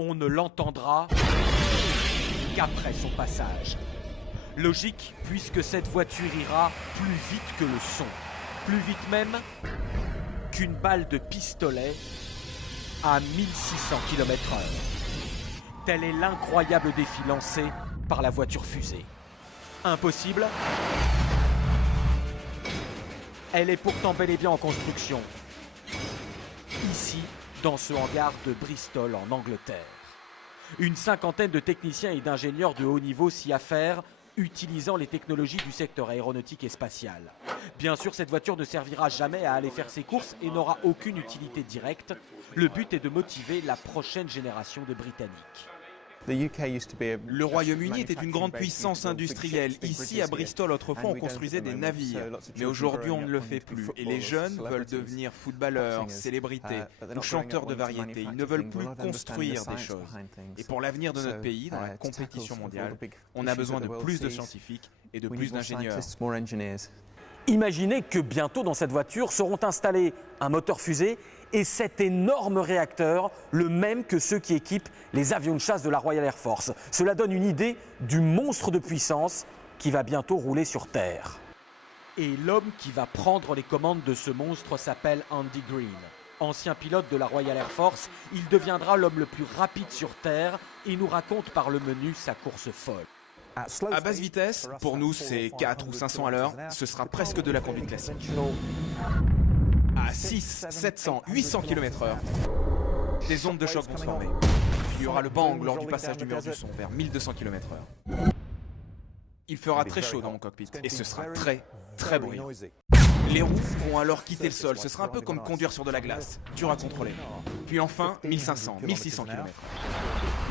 On ne l'entendra qu'après son passage. Logique, puisque cette voiture ira plus vite que le son. Plus vite même qu'une balle de pistolet à 1600 km/h. Tel est l'incroyable défi lancé par la voiture fusée. Impossible? Elle est pourtant bel et bien en construction. Ici, dans ce hangar de Bristol en Angleterre. Une cinquantaine de techniciens et d'ingénieurs de haut niveau s'y affairent, utilisant les technologies du secteur aéronautique et spatial. Bien sûr, cette voiture ne servira jamais à aller faire ses courses et n'aura aucune utilité directe. Le but est de motiver la prochaine génération de Britanniques. Le Royaume-Uni était une grande puissance industrielle. Ici, à Bristol, autrefois, on construisait des navires. Mais aujourd'hui, on ne le fait plus. Et les jeunes veulent devenir footballeurs, célébrités ou chanteurs de variété. Ils ne veulent plus construire des choses. Et pour l'avenir de notre pays, dans la compétition mondiale, on a besoin de plus de scientifiques et de plus d'ingénieurs. Imaginez que bientôt dans cette voiture seront installés un moteur fusée et cet énorme réacteur, le même que ceux qui équipent les avions de chasse de la Royal Air Force. Cela donne une idée du monstre de puissance qui va bientôt rouler sur Terre. Et l'homme qui va prendre les commandes de ce monstre s'appelle Andy Green. Ancien pilote de la Royal Air Force, il deviendra l'homme le plus rapide sur Terre et nous raconte par le menu sa course folle. À basse vitesse, pour nous c'est 4 ou 500 à l'heure, ce sera presque de la conduite classique. À 6, 700, 800 km/h, des ondes de choc vont se former. Il y aura le bang lors du passage du mur du son vers 1200 km/h. Il fera très chaud dans mon cockpit et ce sera très, très bruyant. Les roues vont alors quitter le sol, ce sera un peu comme conduire sur de la glace, dur à contrôler. Puis enfin, 1500, 1600 km/h.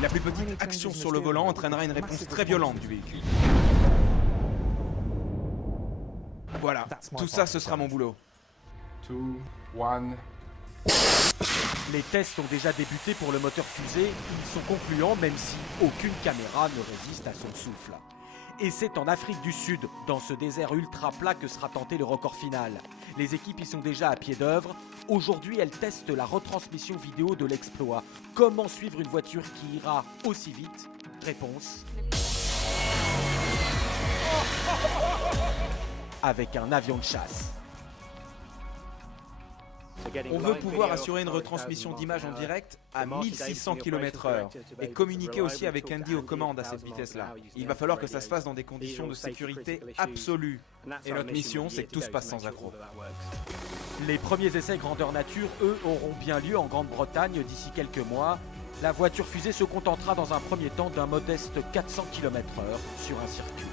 La plus petite action sur le volant entraînera une réponse très violente du véhicule. Voilà, tout ça ce sera mon boulot. 2, 1. Les tests ont déjà débuté pour le moteur fusée, ils sont concluants même si aucune caméra ne résiste à son souffle. Et c'est en Afrique du Sud, dans ce désert ultra plat que sera tenté le record final. Les équipes y sont déjà à pied d'œuvre. Aujourd'hui, elles testent la retransmission vidéo de l'exploit. Comment suivre une voiture qui ira aussi vite? Réponse: avec un avion de chasse. On veut pouvoir assurer une retransmission d'image en direct à 1600 km/h et communiquer aussi avec Andy aux commandes à cette vitesse-là. Il va falloir que ça se fasse dans des conditions de sécurité absolue. Et notre mission, c'est que tout se passe sans accroc. Les premiers essais grandeur nature, eux, auront bien lieu en Grande-Bretagne d'ici quelques mois. La voiture fusée se contentera dans un premier temps d'un modeste 400 km/h sur un circuit.